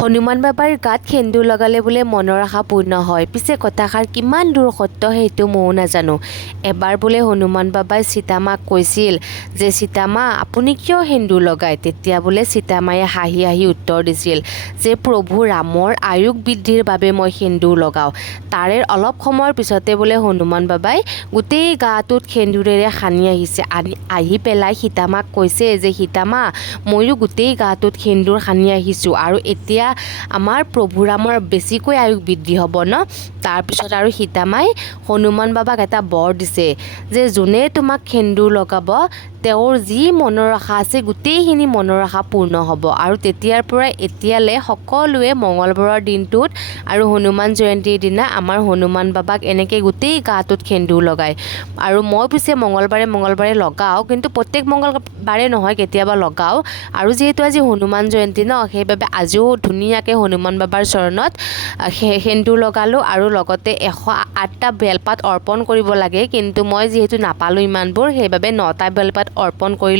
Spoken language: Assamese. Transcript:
হনুমান বাবাৰ গাত সেন্দুৰ লগালে বোলে মনৰ আশা পূৰ্ণ হয়। পিছে কথাষাৰ কিমান দূৰ সত্য সেইটো ময়ো নাজানো। এবাৰ বোলে হনুমান বাবাই সীতামাক কৈছিল যে সীতামা আপুনি কিয় সেন্দুৰ লগায়? তেতিয়া বোলে সীতামায়ে হাঁহি হাঁহি উত্তৰ দিছিল যে প্ৰভু ৰামৰ আয়ুস বৃদ্ধিৰ বাবে মই সেন্দুৰ লগাওঁ। তাৰে অলপ সময়ৰ পিছতে বোলে হনুমান বাবাই গোটেই গাটোত সেন্দুৰেৰে সানি আহিছে। আহি পেলাই সীতামাক কৈছে যে সীতামা ময়ো গোটেই গাটোত সেন্দুৰ সানি আহিছোঁ আৰু এতিয়া আমাৰ প্ৰভু ৰামৰ বেছিকৈ আয়ুস বৃদ্ধি হ'ব ন। তাৰপিছত আৰু সীতামাই হনুমান বাবাক এটা বৰ দিছে যে যোনে তোমাক সেন্দুৰ লগাব তেওঁৰ যি মনৰ আশা আছে গোটেইখিনি মনৰ আশা পূৰ্ণ হ'ব। আৰু তেতিয়াৰ পৰাই এতিয়ালৈ সকলোৱে মঙলবাৰৰ দিনটোত আৰু হনুমান জয়ন্তীৰ দিনা আমাৰ হনুমান বাবাক এনেকৈ গোটেই গাটোত সেন্দুৰ লগায়। আৰু মই পিছে মঙলবাৰে লগাওঁ, কিন্তু প্ৰত্যেক মঙলবাৰে নহয়, কেতিয়াবা লগাওঁ। আৰু যিহেতু আজি হনুমান জয়ন্তী ন, সেইবাবে আজিও ধুনীয়াকৈ হনুমান বাবাৰ চৰণত সেন্দুৰ লগালোঁ আৰু লগতে 108টা বেলপাত অৰ্পণ কৰিব লাগে, কিন্তু মই যিহেতু নাপালোঁ ইমানবোৰ, সেইবাবে 9টা বেলপাত অৰ্পণ কৰিলোঁ।